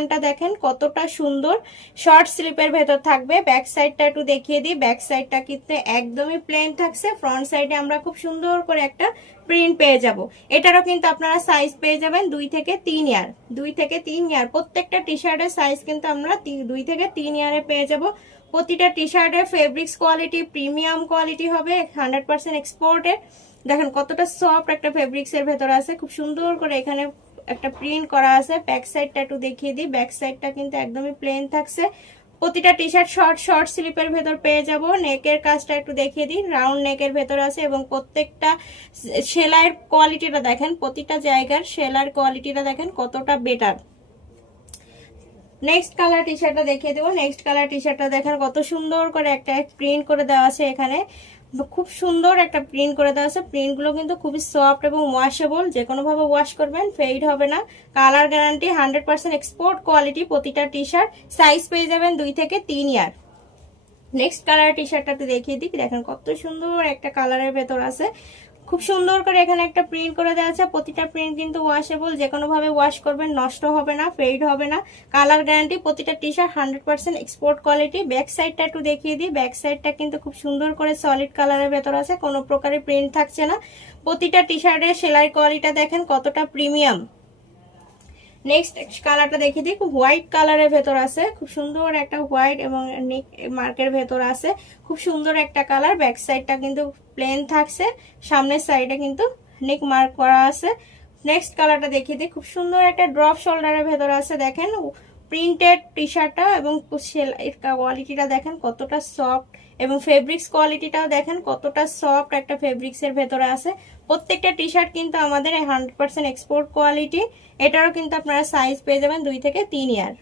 থানটা দেখেন কতটা সুন্দর, শর্ট স্লিপের ভেতর থাকবে। ব্যাক সাইডটা একটু দেখিয়ে দিই, ব্যাক সাইডটা কিন্তু একদমই প্লেন থাকছে। ফ্রন্ট সাইডে আমরা খুব সুন্দর করে একটা প্রিন্ট পেয়ে যাব। এটারও কিন্তু আপনারা সাইজ পেয়ে যাবেন 2 থেকে 3 ইয়ার, 2 থেকে 3 ইয়ার। প্রত্যেকটা টি শার্টের সাইজ কিন্তু আমরা 2 থেকে 3 ইয়ারে পেয়ে যাব। প্রতিটা টি শার্টের ফেব্রিক্স কোয়ালিটি প্রিমিয়াম কোয়ালিটি হবে, 100% এক্সপোর্টের। দেখেন কতটা সফট একটা ফেব্রিক্স এর ভেতর আছে, খুব সুন্দর করে এখানে একটা প্রিন্ট করা আছে। ব্যাক সাইডটা একটু দেখিয়ে দিই, ব্যাক সাইডটা কিন্তু একদমই প্লেন থাকছে। প্রতিটা টি শার্ট শর্ট স্লিপের ভেতর পেয়ে যাব। নেকের কাজটা একটু দেখিয়ে দিই, রাউন্ড নেকের ভেতর আছে এবং প্রত্যেকটা সেলাইয়ের কোয়ালিটিটা দেখেন, প্রতিটা জায়গার সেলাইয়ের কোয়ালিটিটা দেখেন কতটা বেটার। নেক্সট কালার টি শার্টটা দেখিয়ে দেবো। নেক্সট কালার টি শার্টটা দেখেন কত সুন্দর করে একটা প্রিন্ট করে দেওয়া আছে, এখানে খুব সুন্দর একটা প্রিন্ট করে দেওয়া আছে। প্রিন্টগুলো কিন্তু খুবই সফট এবং ওয়াশেবল, যে কোনো ভাবে ওয়াশ করবেন ফেড হবে না। Colour guarantee 100% export quality. প্রতিটা টি শার্ট সাইজ পেয়ে যাবেন 2 থেকে 3 ইয়ার। নেক্সট কালার টি শার্টটা দেখিয়ে দিই, দেখেন কত সুন্দর একটা কালারের ভেতর আছে। খুব সুন্দর করে এখানে একটা প্রিন্ট করে দেওয়া আছে। প্রতিটা প্রিন্ট কিন্তু ওয়াশেবল, যে কোনো ভাবে ওয়াশ করবেন নষ্ট হবে না, ফেড হবে না। Colour guarantee. প্রতিটা T shirt 100% export quality. Back সাইডটা একটু দেখিয়ে দিই, ব্যাক সাইডটা কিন্তু খুব সুন্দর করে সলিড কালারের ভেতর আছে, কোনো প্রকারের প্রিন্ট থাকছে না। প্রতিটা টি শার্টের সেলাই কোয়ালিটি দেখেন কতটা প্রিমিয়াম। নেক্সট কালারটা দেখিয়ে দিই, খুব হোয়াইট কালারের ভেতর আছে, খুব সুন্দর একটা হোয়াইট এবং নেক মার্কের ভেতর আছে, খুব সুন্দর একটা কালার। ব্যাক সাইডটা কিন্তু প্লেন থাকছে, সামনের সাইডে কিন্তু নেক মার্ক করা আছে। নেক্সট কালারটা দেখিয়ে দিই, খুব সুন্দর একটা ড্রপ শোল্ডারের ভেতর আছে, দেখেন প্রিন্টেড টি শার্টটা এবং কোয়ালিটিটা দেখেন কতটা সফট এবং ফেব্রিক্স কোয়ালিটিটাও দেখেন কতটা সফট একটা ফেব্রিক্স এর ভেতরে আছে। প্রত্যেকটা টি শার্ট কিন্তু আমাদের 100% এক্সপোর্ট কোয়ালিটি। এটারও কিন্তু আপনারা সাইজ পেয়ে যাবেন 2 থেকে 3 ইয়ার।